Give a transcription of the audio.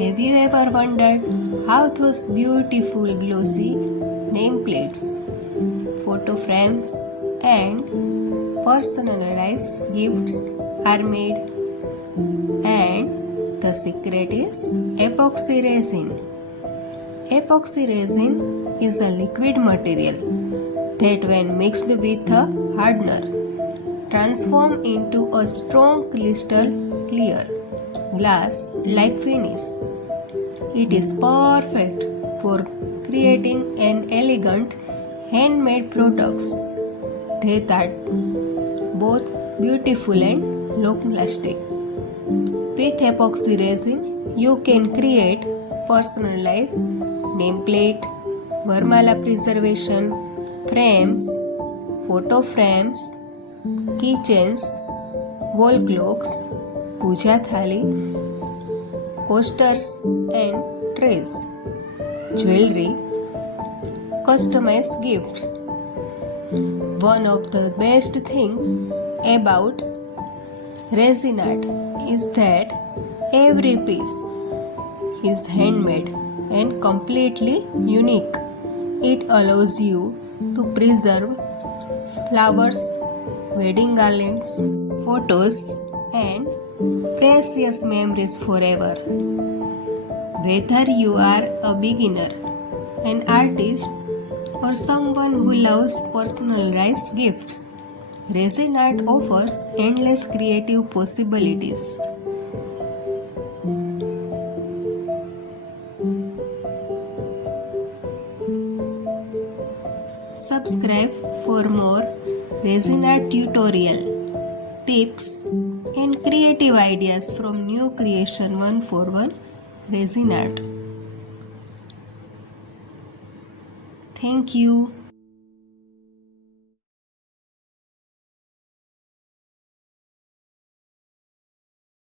Have you ever wondered how those beautiful glossy nameplates, photo frames, and personalized gifts are made? And the secret is epoxy resin. Epoxy resin is a liquid material that, when mixed with a hardener, transforms into a strong crystal clear glass-like finish. It is perfect for creating an elegant handmade products that are both beautiful and long-lasting. With epoxy resin, you can create personalized nameplate, Vermala preservation, frames, photo frames, keychains, wall clocks, puja thali, coasters and trays, jewelry, customized gifts. One of the best things about resin art is that every piece is handmade and completely unique. It allows you to preserve flowers, wedding garlands, photos, and precious memories forever. Whether you are a beginner, an artist, or someone who loves personalized gifts, resin art offers endless creative possibilities. Subscribe for more resin art tutorial, tips, and creative ideas from New Creation 141 Resin Art. Thank you.